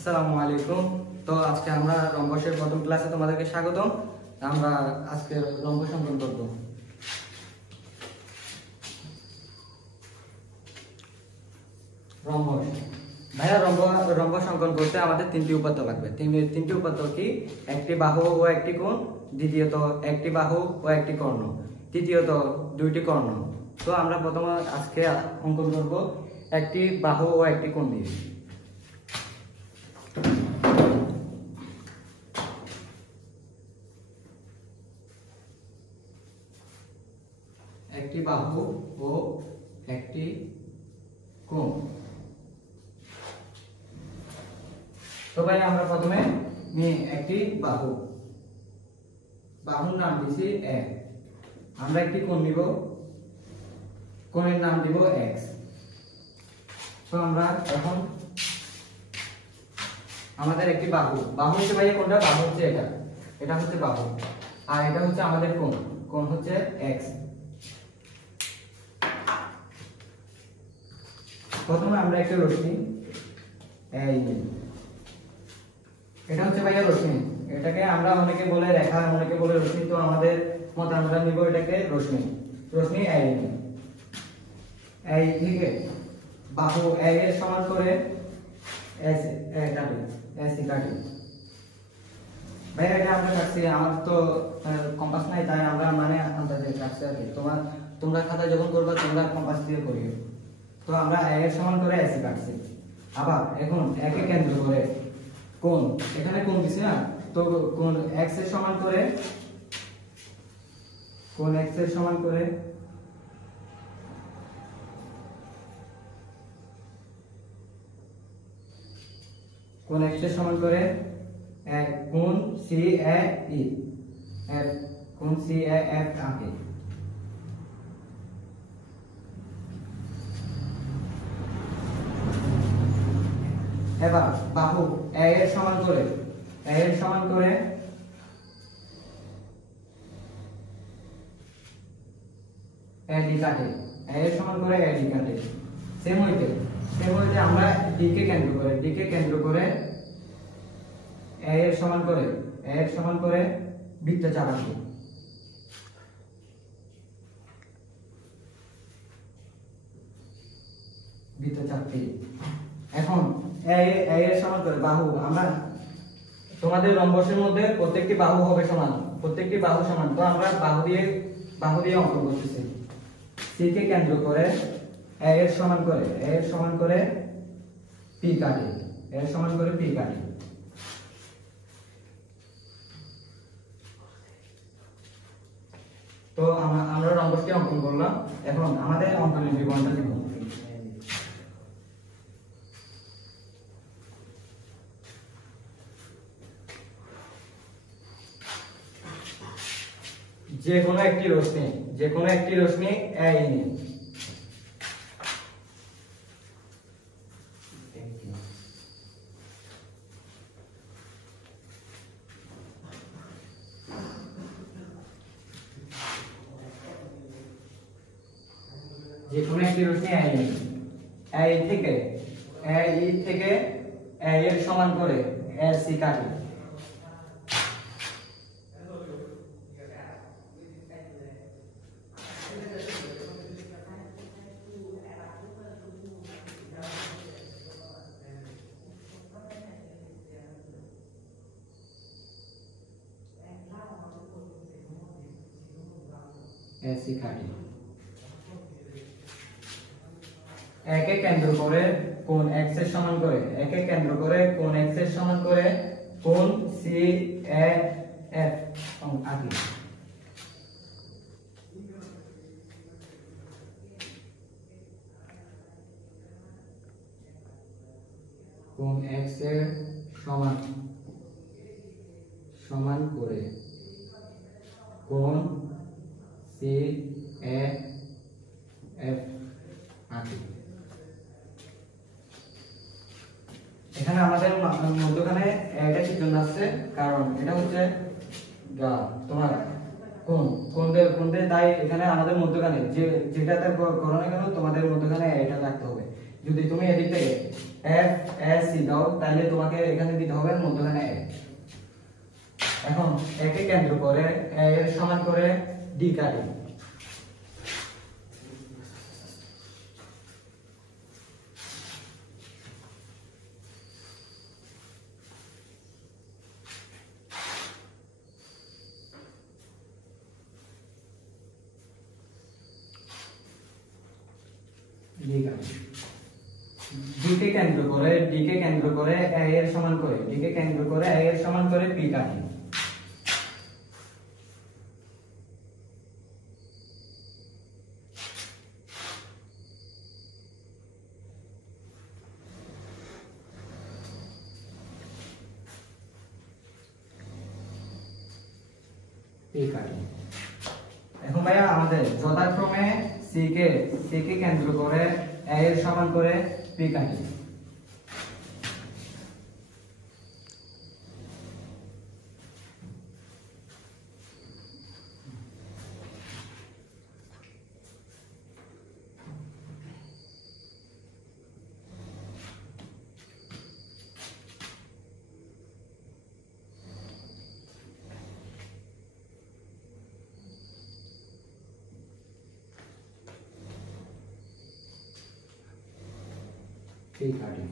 আসসালামু আলাইকুম। তো আজকে আমরা রম্বসের প্রথম ক্লাসে তোমাদেরকে স্বাগতম। আমরা আজকে রম্বস অঙ্কন করব। রম্বস ভাইয়া, রম্বস অঙ্কন করতে আমাদের তিনটি উপাত্ত লাগবে। তিনটি উপাত্ত কি? একটি বাহু ও একটি কোণ, দ্বিতীয়ত একটি বাহু ও একটি কর্ণ, তৃতীয়ত দুইটি কর্ণ। তো আমরা প্রথমে আজকে অঙ্কন করব একটি বাহু ও একটি কোণ দিয়ে। একটি বাহু ও একটি কোণ। তো ভাই আমরা প্রথমে একটি বাহুর নাম দিছি এক। আমরা একটি কোণ নিব, কোণের নাম দিব এক্স। তো আমরা এখন আমাদের একটি বাহু হচ্ছে ভাই কোনটা? বাহু হচ্ছে এটা হচ্ছে বাহু, আর এটা হচ্ছে আমাদের কোণ হচ্ছে এক্স। প্রথমে আমরা একটা রশ্মি এটা হচ্ছে ভাইয়া রশ্মি। এটাকে আমরা অনেকে বলে রেখা, অনেকে বলে রশ্মি। তো আমাদের মত আমরা নিব এটাকে রশ্মি এই থেকে বাহু এ এর সমান করে কাটি। ভাইয়া এটা আমরা কাটছি, আমার তো কম্পাস নাই, তাই আমরা মানে আন্দাজে কাটছি আর কি। তোমরা খাতা যখন করবে তোমরা কম্পাস দিয়ে করিও। তো আমরা এর সমান করে এসি কাটছি। আবার এখন একে কেন্দ্র করে কোণ, এখানে কোণ দিছি না, তো কোণ x এর সমান করে কোণ x এর সমান করে কোণ x এর সমান করে কোণ CAE f কোণ CAF আঁকি। এবার বাহু এ এর সমান করে এডি কাটে, এ এর সমান করে এডি কাটে। সেম হইতে আমরা ডি কে কেন্দ্র করে এ এর সমান করে বৃত্তচাপ আঁকি। এখন এর সমান করে বাহু, আমরা তোমাদের রম্বসের মধ্যে প্রত্যেকটি বাহু হবে সমান, তো আমরা বাহু দিয়ে অঙ্কন করতেছি। সি কে কেন্দ্র করে এর সমান করে পি কাটি, তো আমরা রম্বসটি অঙ্কন করলাম। এখন আমাদের অঙ্কনের বিবরণটা দিব। যে কোনো একটি রশ্মি এ নিই। যে কোনো একটি রশ্মি এ থেকে এ এর সমান করে সি কাটি। একে কেন্দ্র করে কোণ x এর সমান করে কোণ CAF আঁকি। কোণ x এর সমান করে কোণ CAF আঁকি। এখানে আমাদের মধ্যখানে এটা কি জন্য আছে? কারণ এটা হচ্ছে তোমার কোণদের, তাই এখানে আমাদের মধ্যখানে যেটাতে করো না কেন তোমাদের মধ্যখানে এটা রাখতে হবে। যদি তুমি এদিক থেকে এফ এস সি দাও তাহলে তোমাকে এখানে দিতে হবে মধ্যখানে এ। এখন একে কেন্দ্র করে এ এর সমান করে ডি কাটি। ডিকে কেন্দ্র করে এ এর সমান করে ডিকে কেন্দ্র করে এ এর সমান করে পি কাটি। পি কাটি। এখন ভাইয়া আমাদের যথাক্রমে সি কে কেন্দ্র করে এ এর সমান করে পি কাটি। পি কাটি।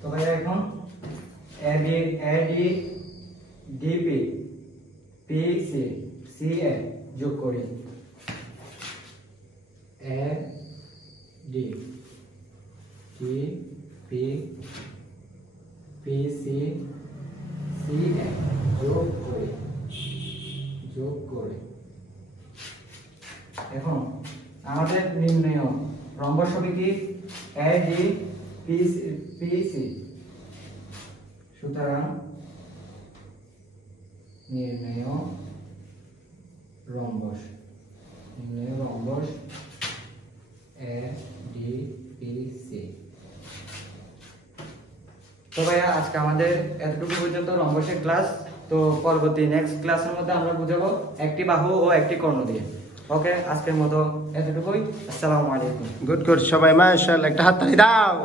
তো ভাইয়া এখন A D DP P C C A যোগ করি। A D D P P C C A যোগ করি। এখন আমাদের নির্ণয় রম্বস হবে কি এ ডি পি সি। সুতরাং নির্ণয় rhombus A D P C. তো ভাইয়া আজকে আমাদের এতটুকু পর্যন্ত রম্বসের ক্লাস। তো পরবর্তী নেক্সট ক্লাসের মধ্যে আমরা বুঝাবো একটি বাহু ও একটি কর্ণ দিয়ে। ওকে, আজকের মতো এতটুকুই। আসসালামু আলাইকুম। গুড সবাই মাশাআল্লাহ, একটা হাততালি দাও।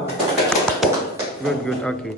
Good okay.